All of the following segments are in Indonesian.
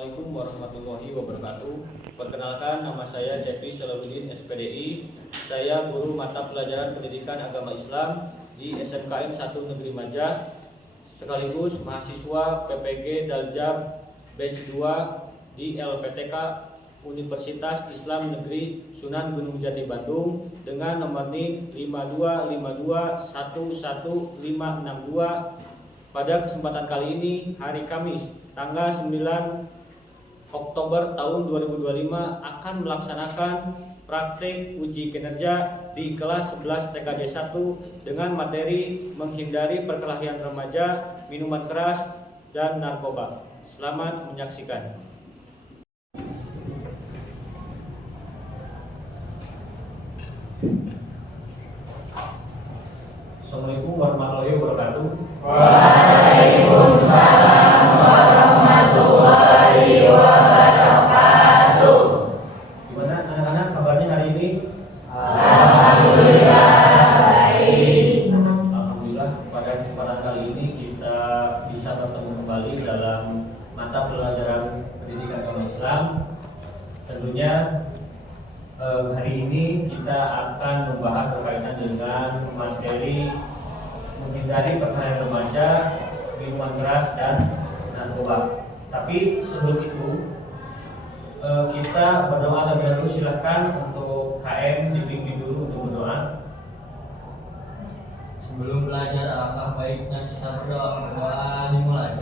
Assalamualaikum warahmatullahi wabarakatuh. Perkenalkan, nama saya Cepi Salahuddin SPDI. Saya guru mata pelajaran pendidikan agama Islam di SMKN 1 Negeri Majah, sekaligus mahasiswa PPG Daljab Batch 2 di LPTK Universitas Islam Negeri Sunan Gunung Jati Bandung dengan nomor NIK 5252111562. Pada kesempatan kali ini, hari Kamis, tanggal 9 Oktober tahun 2025 akan melaksanakan praktik uji kinerja di kelas 11 TKJ 1 dengan materi menghindari perkelahian remaja, minuman keras, dan narkoba. Selamat menyaksikan. Assalamualaikum warahmatullahi wabarakatuh. Waalaikumsalam warahmatullahi wabarakatuh. Gimana anak-anak kabarnya hari ini? Alhamdulillah baik. Alhamdulillah, pada kesempatan kali ini kita bisa bertemu kembali dalam mata pelajaran pendidikan agama Islam. Tentunya hari ini kita akan membahas berkaitan dengan materi menghindari perkelahian remaja, minuman keras, dan narkoba. Tapi sebelum itu kita berdoa terlebih dahulu. Silahkan untuk KM dipimpin dulu untuk berdoa. Sebelum belajar alangkah baiknya kita berdoa. Berdoa dimulai.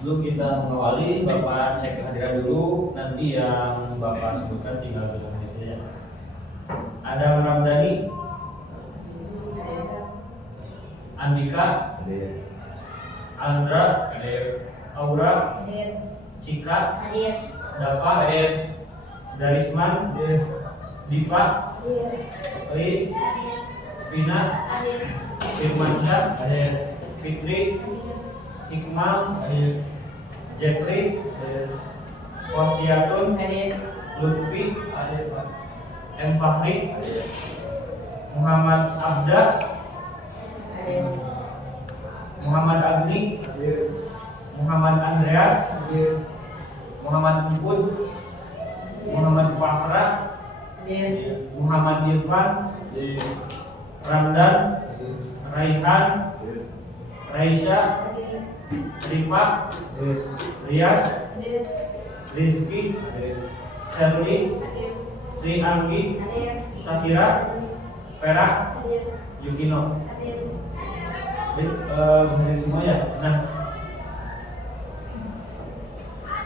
Sebelum kita mengawali, Bapak cek kehadiran dulu. Nanti yang Bapak sebutkan tinggal tulis saja. Ada Ramdhani, Andika, Andra, Aura, Cika, Dava, Darisman, Diva, Lis, Vina, Firmansyah, Fikri, Hikmal, Jeffrey, Wasiatun, Lutfi, M. Fahri, Muhammad Abda, Muhammad Agni, Muhammad Andreas, Muhammad Puput, Muhammad Fahra, Muhammad Irfan, Ramdan, Raihan, Raisya, Rifa, Rias, Rizky, Sherly, Sri Anggi, Syakira, Vera, Yukino. Ini semua ya. Nah,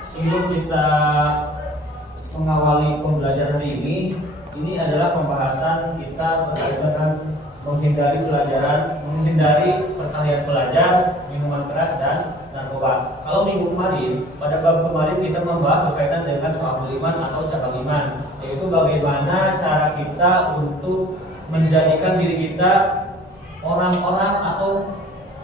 sebelum kita mengawali pembelajaran hari ini adalah pembahasan kita berkaitan dengan menghindari perkelahian pelajar, minuman keras, dan narkoba. Kalau minggu kemarin, pada bab kemarin kita membahas berkaitan dengan soal iman atau cabang iman, yaitu bagaimana cara kita untuk menjadikan diri kita orang-orang atau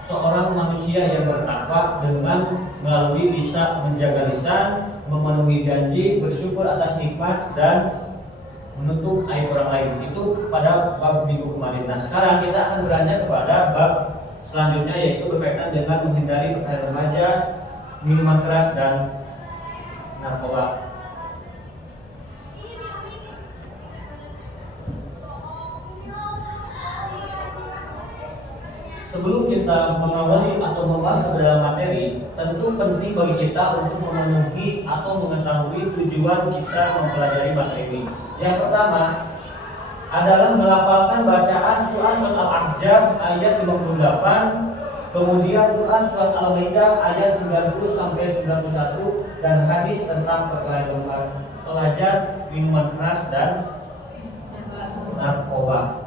seorang manusia yang bertakwa dengan melalui bisa menjaga lisan, memenuhi janji, bersyukur atas nikmat, dan menutup aib orang lain. Itu pada bab minggu kemarin. Nah, sekarang kita akan beranjak kepada bab selanjutnya, yaitu berkaitan dengan menghindari perkelahian remaja, minuman keras, dan narkoba. sebelum kita mengawali atau membahas ke dalam materi, tentu penting bagi kita untuk memenuhi atau mengetahui tujuan kita mempelajari materi ini. Yang pertama adalah melafalkan bacaan Quran surat Al-Ahzab ayat 58, kemudian Quran surat Al-Maidah ayat 90 sampai 91 dan hadis tentang pelajar minuman keras dan narkoba.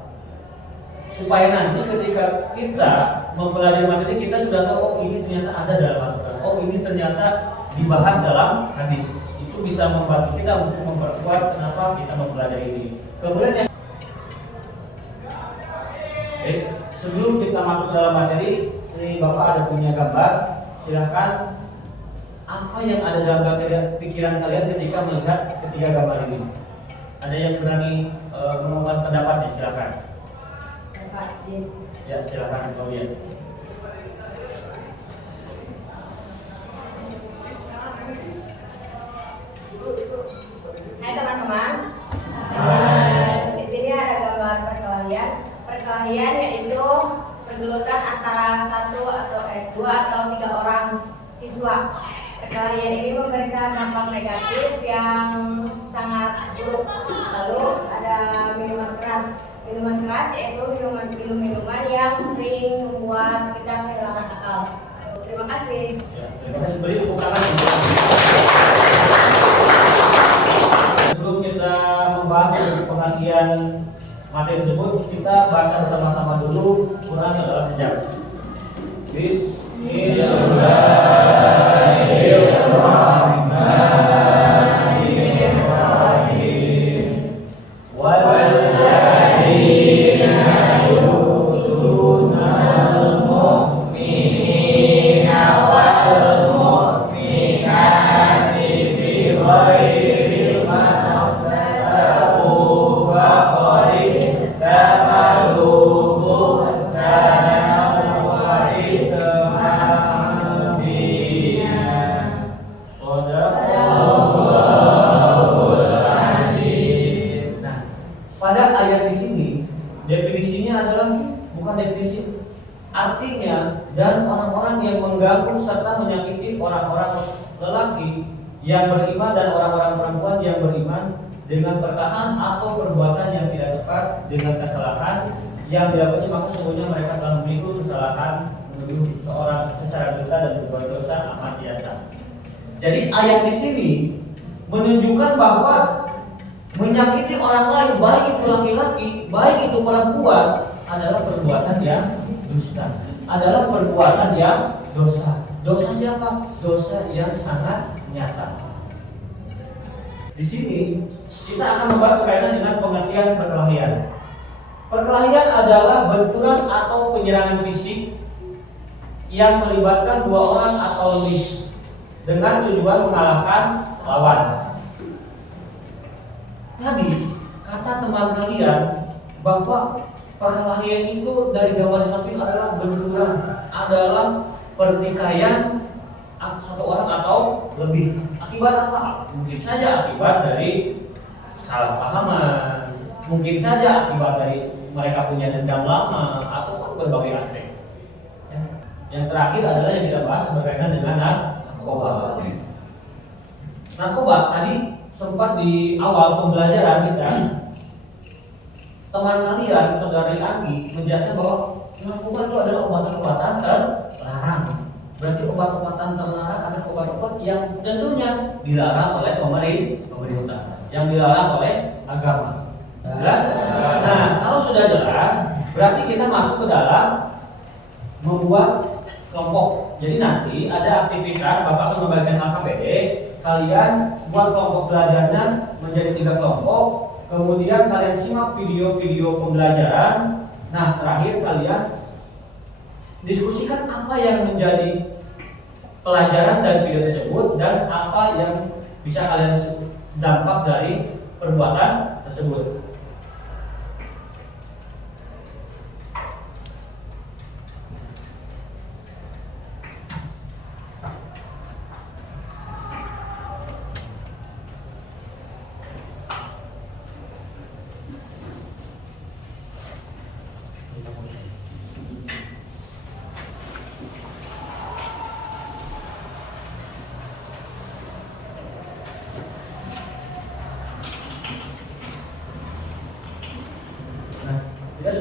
Supaya nanti ketika kita mempelajari materi kita sudah tahu, oh ini ternyata ada dalam Al-Quran, oh ini ternyata dibahas dalam hadis. Itu bisa membantu kita untuk memperkuat kenapa kita mempelajari ini. Kemudian yang sebelum kita masuk dalam materi, ini Bapak ada punya gambar, silahkan. Apa yang ada dalam pikiran kalian ketika melihat ketiga gambar ini? Ada yang berani mengungkapkan pendapatnya, silahkan. Ya, silakan Claudia. Hai teman-teman. Di sini ada gambar perkelahian. Perkelahian yaitu pergelutan antara dua atau tiga orang siswa. Perkelahian ini memberikan dampak negatif yang sangat buruk. Lalu ada minuman keras. Minuman keras yaitu minuman yang sering membuat kita kehilangan akal. Terima kasih. Ya, terima kasih. Beri tepuk tangan. Sebelum kita membahas pengertian materi tersebut, kita baca bersama-sama dulu Quran adalah hijab. Pada ayat di sini definisinya adalah bukan definisi artinya dan orang-orang yang mengganggu serta menyakiti orang-orang lelaki yang beriman dan orang-orang perempuan yang beriman dengan perkataan atau perbuatan yang tidak tepat dengan kesalahan yang dilakukannya, maka sesungguhnya mereka telah memikul kesalahan menuduh seorang secara dusta dan berbuat dosa amat nyata. Jadi ayat di sini menunjukkan bahwa menyakiti orang lain, baik itu laki-laki, baik itu perempuan, adalah perbuatan yang dusta, adalah perbuatan yang dosa. Dosa siapa? Dosa yang sangat nyata. Di sini kita akan membahas berkaitan dengan pengertian perkelahian. Perkelahian adalah benturan atau penyerangan fisik yang melibatkan dua orang atau lebih dengan tujuan mengalahkan lawan. Tadi kata teman kalian bahwa perkelahian itu dari gambar samping adalah benturan, adalah pertikaian satu orang atau lebih. Akibat apa? Mungkin saja akibat dari salah pahaman, mungkin saja akibat dari mereka punya dendam lama atau berbagai aspek. Yang terakhir adalah yang kita bahas berkaitan dengan narkoba. Narkoba tadi sempat di awal pembelajaran kita, teman kalian, saudari Anggi, menjelaskan bahwa narkoba itu adalah obat-obatan terlarang. Berarti obat-obatan terlarang adalah obat-obat yang tentunya dilarang oleh pemerintah, yang dilarang oleh agama. Jelas? Nah, kalau sudah jelas, berarti kita masuk ke dalam membuat kelompok. Jadi nanti ada aktivitas, Bapak akan membagikan AKBD. Kalian buat kelompok belajarnya menjadi 3 kelompok. Kemudian kalian simak video-video pembelajaran. Nah, terakhir kalian diskusikan apa yang menjadi pelajaran dari video tersebut dan apa yang bisa kalian dampak dari perbuatan tersebut.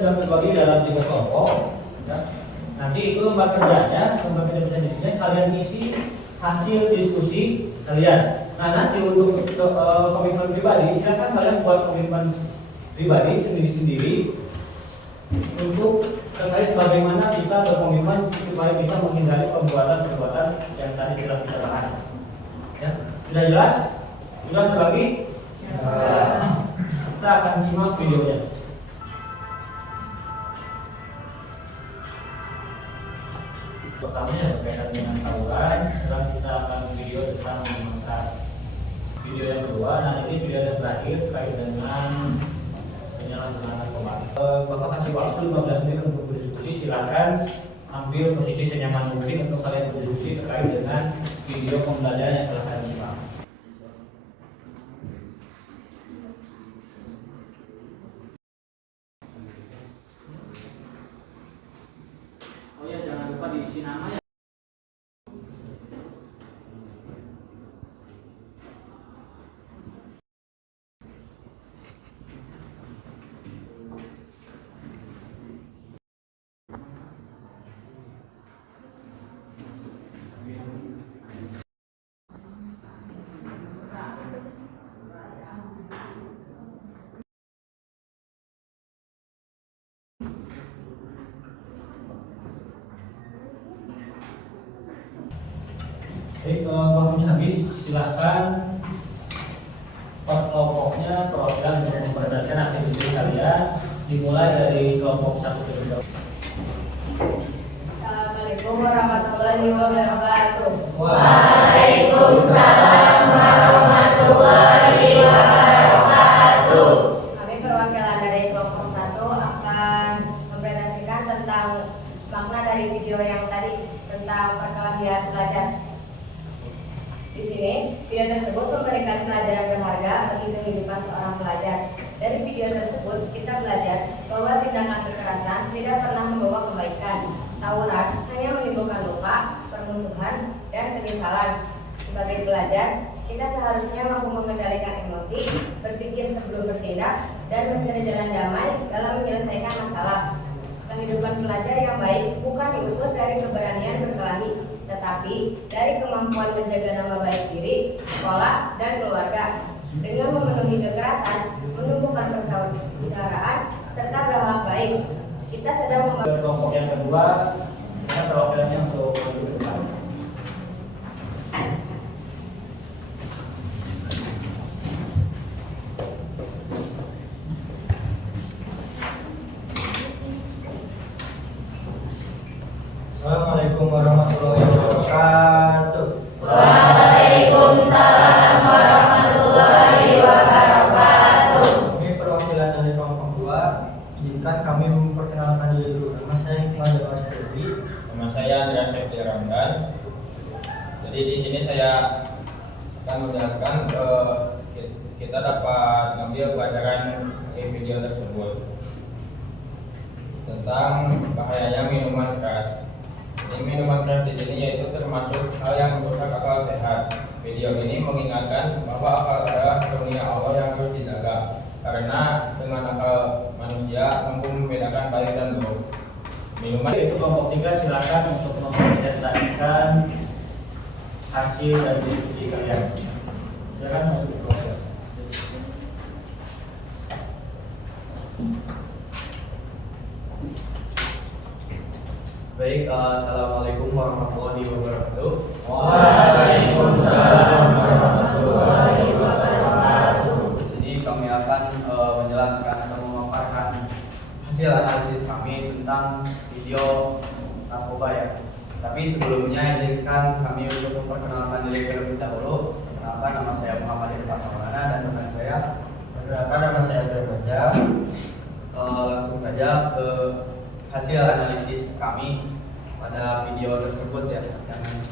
sudah terbagi dalam 3 kelompok. Ya. Nanti itu lembar kerjanya kalian isi hasil diskusi kalian. Nah nanti untuk komitmen pribadi, silakan kalian buat komitmen pribadi sendiri-sendiri untuk terkait bagaimana kita berkomitmen supaya bisa menghindari perbuatan-perbuatan yang tadi kita bahas. Ya, sudah jelas? Sudah terbagi? Kita akan simak videonya. Pertamanya berkaitan dengan tawuran, setelah kita akan video tentang mengenai video yang kedua. Nah ini video yang terakhir terkait dengan penyalahgunaan narkoba. Bapak kasih waktu 15 menit untuk berdiskusi. Silakan ambil posisi senyaman mungkin untuk kalian berdiskusi terkait dengan video pembelajaran yang telah kalian simak. Oh ya, jangan lupa diisi nama ya. Baik, waktunya habis, silahkan per kelompoknya perwakilan untuk mempresentasikan aktivitas kalian dimulai dari kelompok 1 ke 3. Assalamualaikum warahmatullahi wabarakatuh. Waalaikumsalam warahmatullahi wabarakatuh. Kami perwakilan dari kelompok 1 akan mempresentasikan tentang makna dari video yang tadi tentang perkelahian pelajar. Di sini, video tersebut memberikan pelajaran berharga bagi kehidupan seorang pelajar. Dari video tersebut, kita belajar bahwa tindakan kekerasan tidak pernah membawa kebaikan. Tawuran hanya menimbulkan luka, permusuhan, dan penyesalan. Sebagai pelajar, kita seharusnya mampu mengendalikan emosi, berpikir sebelum bertindak, dan mencari jalan damai dalam menyelesaikan masalah. Kehidupan pelajar yang baik bukan diukur dari keberanian berkelahi, tetapi dari kemampuan menjaga nama baik diri, sekolah, dan keluarga. Dengan memenuhi kekerasan, menumbuhkan persaudaraan, serta berakhlak baik, kita sedang Kelompok yang kedua, kita perwakilannya untuk maju ke depan. Assalamualaikum warahmatullahi wabarakatuh. Waalaikumsalam warahmatullahi wabarakatuh. Kami perwakilan dari kelompok 2. Izinkan kami memperkenalkan diri dulu. Nama saya Iqbal Jawa Dewi. Nama saya Andrea Syafri Ramdan. Jadi di sini saya akan menjelaskan kita dapat mengambil pelajaran dari video tersebut tentang bahayanya minuman keras. Jadi minuman keras di sini yaitu termasuk hal yang merusak akal sehat. Video ini mengingatkan bahwa akal adalah karunia Allah yang harus dijaga, karena dengan akal manusia mampu membedakan baik dan buruk. Minuman Itu kelompok 3, silakan untuk mempresentasikan hasil dari diskusi kalian. Silakan untuk kelompok. Baik, assalamualaikum warahmatullahi wabarakatuh. Waalaikumsalam warahmatullahi wabarakatuh. Di sini kami akan menjelaskan atau memaparkan hasil analisis kami tentang video narkoba ya. Tapi sebelumnya izinkan kami untuk memperkenalkan diri terlebih dahulu. Perkenalkan, nama saya Muhammad Irfan Maulana dan rekan saya. Perkenalkan, nama saya Abdul Raja. Langsung saja ke hasil analisis kami pada video tersebut ya. Yang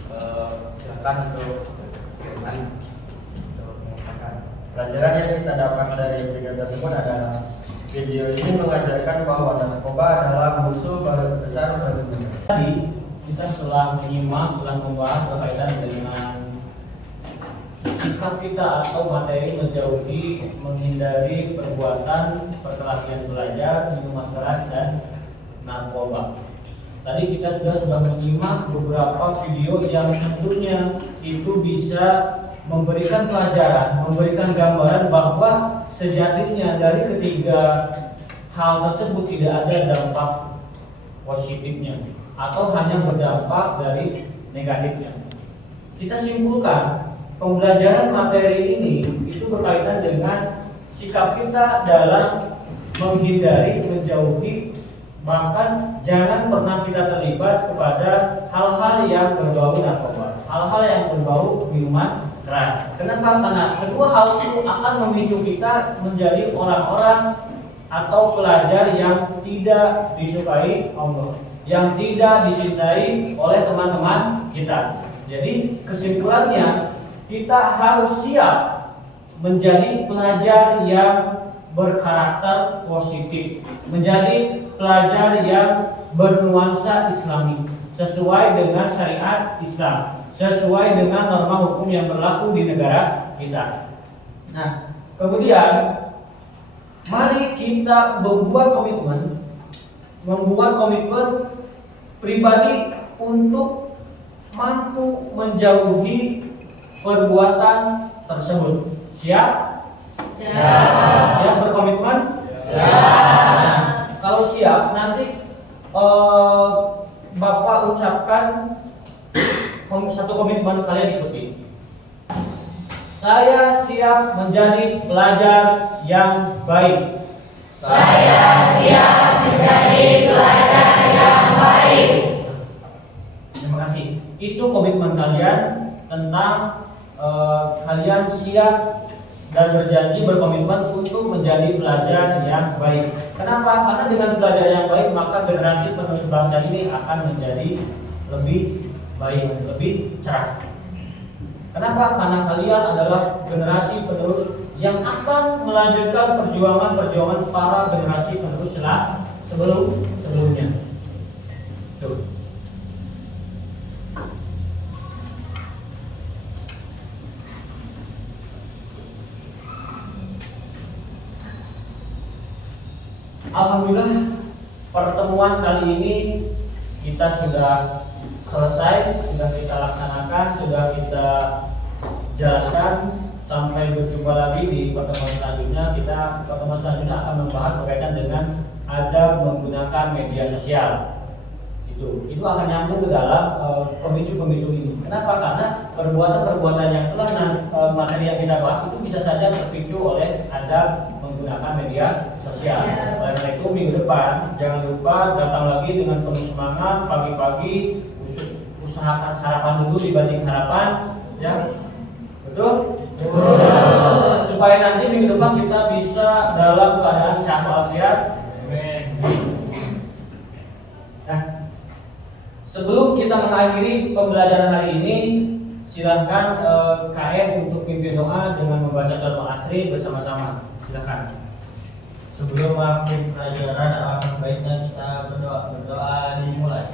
silakan untuk mengatakan. Pelajaran yang kita dapatkan dari video tersebut adalah video ini mengajarkan bahwa narkoba adalah musuh besar bagi dunia. Tadi kita setelah menyimak dan membahas berkaitan dengan sikap kita atau materi menjauhi, menghindari perbuatan perkelahian belajar, minuman keras dan narkoba. Tadi kita sudah menyimak beberapa video yang tentunya itu bisa memberikan pelajaran, memberikan gambaran bahwa sejatinya dari ketiga hal tersebut tidak ada dampak positifnya atau hanya berdampak dari negatifnya. Kita simpulkan pembelajaran materi ini itu berkaitan dengan sikap kita dalam menghindari, menjauhi, bahkan jangan pernah kita terlibat kepada hal-hal yang berbau narkoba, hal-hal yang berbau minuman keras. Kenapa? Karena kedua hal itu akan memicu kita menjadi orang-orang atau pelajar yang tidak disukai Allah, yang tidak dicintai oleh teman-teman kita. Jadi kesimpulannya, kita harus siap menjadi pelajar yang berkarakter positif, menjadi pelajar yang bernuansa Islami, sesuai dengan syariat Islam, sesuai dengan norma hukum yang berlaku di negara kita. Nah, kemudian mari kita membuat komitmen pribadi untuk mampu menjauhi perbuatan tersebut. Siap? Siap berkomitmen? Nah, kalau siap, nanti Bapak ucapkan satu komitmen, kalian ikuti. Saya siap menjadi pelajar yang baik. Saya siap menjadi pelajar yang baik. Terima kasih. Itu komitmen kalian tentang kalian siap dan berjanji berkomitmen untuk menjadi pelajar yang baik. Kenapa? Karena dengan pelajar yang baik maka generasi penerus bangsa ini akan menjadi lebih baik, lebih cerah. Kenapa? Karena kalian adalah generasi penerus yang akan melanjutkan perjuangan para generasi penerus sebelumnya. Tuh. Alhamdulillah, pertemuan kali ini kita sudah selesai, sudah kita laksanakan, sudah kita jelaskan. Sampai berjumpa lagi di pertemuan selanjutnya. Pertemuan selanjutnya akan membahas berkaitan dengan adab menggunakan media sosial. Itu akan nyambung ke dalam pemicu-pemicu ini. Kenapa? Karena perbuatan-perbuatan yang telah materi yang kita bahas itu bisa saja terpicu oleh adab menggunakan media sosial. Oleh karena itu minggu depan jangan lupa datang lagi dengan penuh semangat. Pagi-pagi usahakan sarapan dulu dibanding harapan, ya. Betul? Supaya nanti minggu depan kita bisa dalam keadaan sehat walafiat. Nah, sebelum kita mengakhiri pembelajaran hari ini, silahkan KM untuk pimpin doa dengan membaca surah Asri bersama-sama. Silahkan. Sebelum mengakhiri pelajaran, alangkah baiknya kita berdoa dimulai.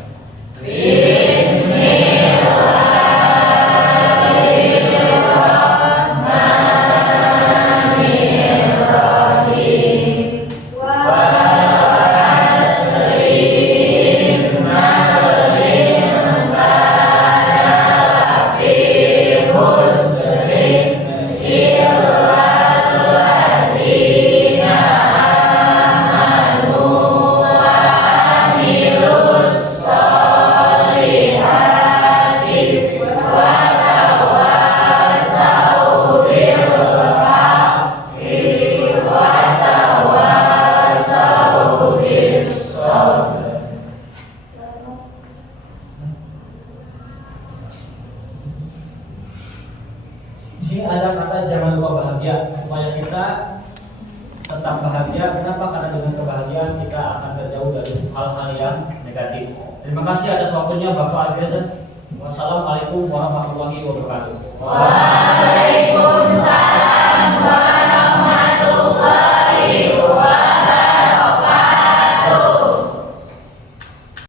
Di sini ada kata jangan lupa bahagia, supaya kita tetap bahagia. Kenapa? Karena dengan kebahagiaan kita akan terjauh dari hal-hal yang negatif. Terima kasih atas waktunya Bapak Adrian. Wassalamualaikum warahmatullahi wabarakatuh. Waalaikumsalam.